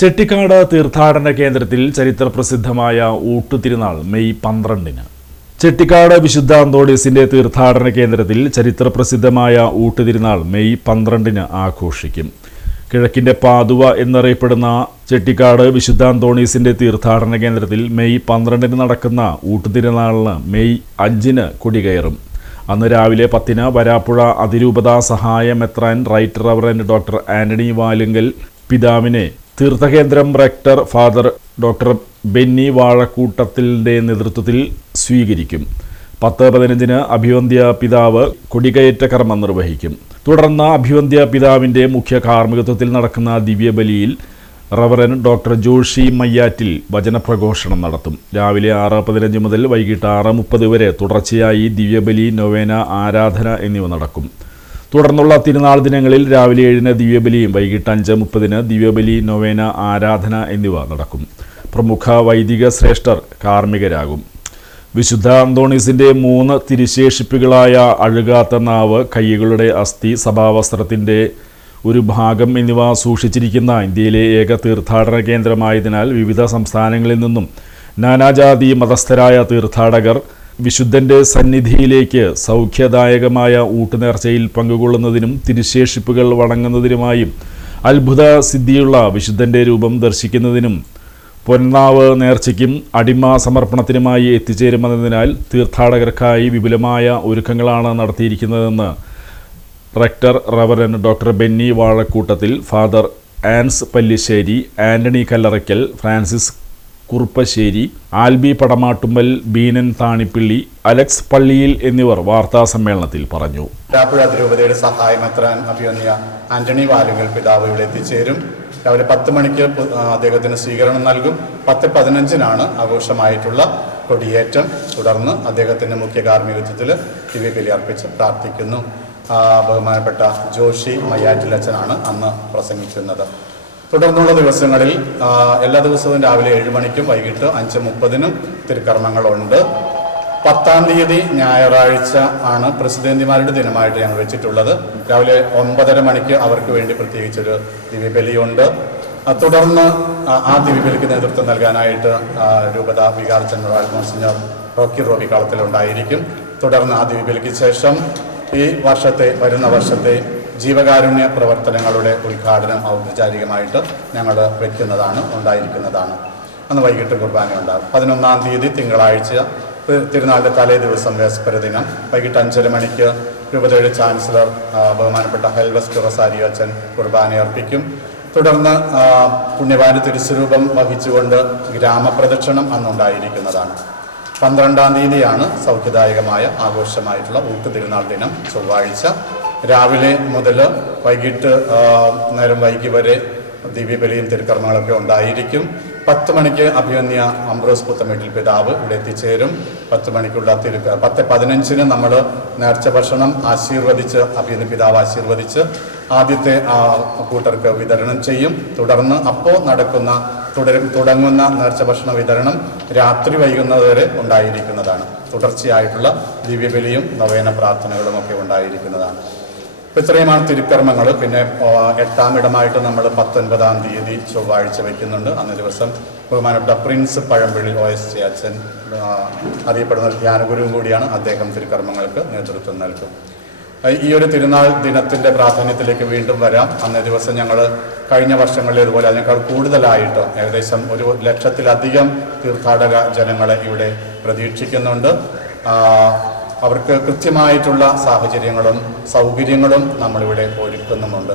ചെട്ടിക്കാട് തീർത്ഥാടന കേന്ദ്രത്തിൽ ചരിത്രപ്രസിദ്ധമായ ഊട്ടുതിരുനാൾ മെയ് 12-ന്. ചെട്ടിക്കാട് വിശുദ്ധ അന്തോണീസിന്റെ തീർത്ഥാടന കേന്ദ്രത്തിൽ ചരിത്രപ്രസിദ്ധമായ ഊട്ടുതിരുനാൾ മെയ് 12-ന് ആഘോഷിക്കും. കിഴക്കിന്റെ പാതുവ എന്നറിയപ്പെടുന്ന ചെട്ടിക്കാട് വിശുദ്ധ അന്തോണീസിന്റെ തീർത്ഥാടന കേന്ദ്രത്തിൽ മെയ് 12-ന് നടക്കുന്ന ഊട്ടുതിരുനാളിന് മെയ് 5-ന് കൊടികയറും. അന്ന് രാവിലെ 10-ന് വരാപ്പുഴ അതിരൂപതാ സഹായ മെത്രാൻ right reverend doctor Antony Valumkal പിതാവിനെ തീർത്ഥകേന്ദ്രം റെക്ടർ ഫാദർ ഡോക്ടർ ബെന്നി വാഴക്കൂട്ടത്തിൻ്റെ നേതൃത്വത്തിൽ സ്വീകരിക്കും. 10:15-ന് അഭിവന്ദ്യ പിതാവ് കൊടികയറ്റ കർമ്മം നിർവഹിക്കും. തുടർന്ന് അഭിവന്ദ്യ പിതാവിൻ്റെ മുഖ്യ കാർമ്മികത്വത്തിൽ നടക്കുന്ന ദിവ്യബലിയിൽ റവറൻ ഡോക്ടർ ജോഷി മയ്യാറ്റിൽ വചനപ്രഘോഷണം നടത്തും. രാവിലെ 6:15 മുതൽ വൈകിട്ട് 6:30 വരെ തുടർച്ചയായി ദിവ്യബലി, നൊവേന, ആരാധന എന്നിവ നടക്കും. തുടർന്നുള്ള തിരുനാൾ ദിനങ്ങളിൽ രാവിലെ 7-ന് ദിവ്യബലിയും വൈകിട്ട് 5:30-ന് ദിവ്യബലി, നൊവേന, ആരാധന എന്നിവ നടക്കും. പ്രമുഖ വൈദിക ശ്രേഷ്ഠർ കാർമ്മികരാകും. വിശുദ്ധ അന്തോണീസിന്റെ 3 തിരുശേഷിപ്പുകളായ അഴുകാത്ത നാവ്, കൈകളുടെ അസ്ഥി, സഭാവസ്ത്രത്തിൻ്റെ ഒരു ഭാഗം എന്നിവ സൂക്ഷിച്ചിരിക്കുന്ന ഇന്ത്യയിലെ ഏക തീർത്ഥാടന കേന്ദ്രമായതിനാൽ വിവിധ സംസ്ഥാനങ്ങളിൽ നിന്നും നാനാജാതി മതസ്ഥരായ തീർത്ഥാടകർ വിശുദ്ധൻ്റെ സന്നിധിയിലേക്ക് സൗഖ്യദായകമായ ഊട്ടുനേർച്ചയിൽ പങ്കുകൊള്ളുന്നതിനും തിരുശേഷിപ്പുകൾ വണങ്ങുന്നതിനുമായും അത്ഭുത സിദ്ധിയുള്ള വിശുദ്ധൻ്റെ രൂപം ദർശിക്കുന്നതിനും പൊന്നാവ് നേർച്ചയ്ക്കും അടിമ സമർപ്പണത്തിനുമായി എത്തിച്ചേരുമെന്നതിനാൽ തീർത്ഥാടകർക്കായി വിപുലമായ ഒരുക്കങ്ങളാണ് നടത്തിയിരിക്കുന്നതെന്ന് rector reverend doctor Benny Vazhakoottathil, father Ans Pallissery, Antony Kallarakkal, Francis Kuruppassery, Alby Padamattummal, Beenan Thanippilly, Alex Palliyil എന്നിവർ വാർത്താസമ്മേളനത്തിൽ പറഞ്ഞു. വരാപ്പുഴ അതിരൂപതയുടെ സഹായ മെത്രാൻ അഭിവന്യ ആന്റണി വാലുങ്കൽ പിതാവ് ഇവിടെ എത്തിച്ചേരും. രാവിലെ 10 മണിക്ക് അദ്ദേഹത്തിന് സ്വീകരണം നൽകും. 10:15-നാണ് ആഘോഷമായിട്ടുള്ള കൊടിയേറ്റം. തുടർന്ന് അദ്ദേഹത്തിൻ്റെ മുഖ്യ കാർമ്മികത്വത്തിൽ ദിവ്യബലി അർപ്പിച്ച് പ്രാർത്ഥിക്കുന്നു. ബഹുമാനപ്പെട്ട ജോഷി മയ്യാറ്റിലച്ചനാണ് അന്ന് പ്രസംഗിക്കുന്നത്. തുടർന്നുള്ള ദിവസങ്ങളിൽ എല്ലാ ദിവസവും രാവിലെ 7 മണിക്കും വൈകിട്ട് 5:30-നും തിരുക്കർമ്മങ്ങളുണ്ട്. 10-ാം തീയതി ഞായറാഴ്ച ആണ് പ്രസിദ്ധേന്തിമാരുടെ ദിനമായിട്ട് ഞങ്ങൾ വെച്ചിട്ടുള്ളത്. രാവിലെ 9:30 മണിക്ക് അവർക്ക് വേണ്ടി പ്രത്യേകിച്ചൊരു ദിവ്യബലിയുണ്ട്. തുടർന്ന് ആ ദിവ്യബലിക്ക് നേതൃത്വം നൽകാനായിട്ട് രൂപത vicar general monsignor Rocky Roby കളത്തിലുണ്ടായിരിക്കും. തുടർന്ന് ആ ദിവ്യബലിക്ക് ശേഷം വരുന്ന വർഷത്തെ ജീവകാരുണ്യ പ്രവർത്തനങ്ങളുടെ ഉദ്ഘാടനം ഔപചാരികമായിട്ട് ഞങ്ങൾ ഉണ്ടായിരിക്കുന്നതാണ്. അന്ന് വൈകിട്ട് കുർബാന ഉണ്ടാകും. 11-ാം തീയതി തിങ്കളാഴ്ച തിരുനാളിൻ്റെ തലേ ദിവസം വേസ്പര ദിനം വൈകിട്ട് 5:30 മണിക്ക് രൂപതയുടെ ചാൻസലർ ബഹുമാനപ്പെട്ട ഹെൽവസ് റൊസാരിയോ അച്ഛൻ കുർബാന അർപ്പിക്കും. തുടർന്ന് പുണ്യവാന്റെ തിരുസ്വരൂപം വഹിച്ചുകൊണ്ട് ഗ്രാമപ്രദക്ഷിണം അന്നുണ്ടായിരിക്കുന്നതാണ്. 12-ാം തീയതിയാണ് സൗഖ്യദായകമായ ആഘോഷമായിട്ടുള്ള ഊട്ടുതിരുനാൾ ദിനം, ചൊവ്വാഴ്ച. രാവിലെ മുതൽ വൈകിട്ട് നേരം വൈകി വരെ ദിവ്യബലിയും തിരുക്കർമ്മങ്ങളൊക്കെ ഉണ്ടായിരിക്കും. 10 മണിക്ക് അഭിവന്യ അംബ്രോസ് പുത്തമേട്ടിൽ പിതാവ് ഇവിടെ എത്തിച്ചേരും. 10 മണിക്കുള്ള 10:15-ന് നമ്മൾ നേർച്ച ഭക്ഷണം ആശീർവദിച്ച് അഭിവന്യ പിതാവ് ആശീർവദിച്ച് ആദ്യത്തെ കൂട്ടർക്ക് വിതരണം ചെയ്യും. തുടർന്ന് തുടങ്ങുന്ന നേർച്ച ഭക്ഷണ വിതരണം രാത്രി വൈകുന്നതുവരെ ഉണ്ടായിരിക്കുന്നതാണ്. തുടർച്ചയായിട്ടുള്ള ദിവ്യബലിയും നൊവേന പ്രാർത്ഥനകളും ഒക്കെ ഉണ്ടായിരിക്കുന്നതാണ്. ഇത്രയുമാണ് തിരുക്കർമ്മങ്ങൾ. പിന്നെ 8-ാം ഇടമായിട്ട് നമ്മൾ 19-ാം തീയതി ചൊവ്വാഴ്ച വയ്ക്കുന്നുണ്ട്. അന്നേ ദിവസം ബഹുമാനപ്പെട്ട പ്രിൻസ് പഴമ്പള്ളി OSC അച്ഛൻ അറിയപ്പെടുന്ന ഒരു ധ്യാനഗുരുവും കൂടിയാണ്. അദ്ദേഹം തിരുക്കർമ്മങ്ങൾക്ക് നേതൃത്വം നൽകും. ഈ ഒരു തിരുനാൾ ദിനത്തിൻ്റെ പ്രാധാന്യത്തിലേക്ക് വീണ്ടും വരാം. അന്നേ ദിവസം ഞങ്ങൾ കഴിഞ്ഞ വർഷങ്ങളിൽ ഇതുപോലെ അതിനേക്കാൾ കൂടുതലായിട്ട് ഏകദേശം 1,00,000-ലധികം തീർത്ഥാടക ജനങ്ങളെ ഇവിടെ പ്രതീക്ഷിക്കുന്നുണ്ട്. അവർക്ക് കൃത്യമായിട്ടുള്ള സാഹചര്യങ്ങളും സൗകര്യങ്ങളും നമ്മളിവിടെ ഒരുക്കുന്നുമുണ്ട്.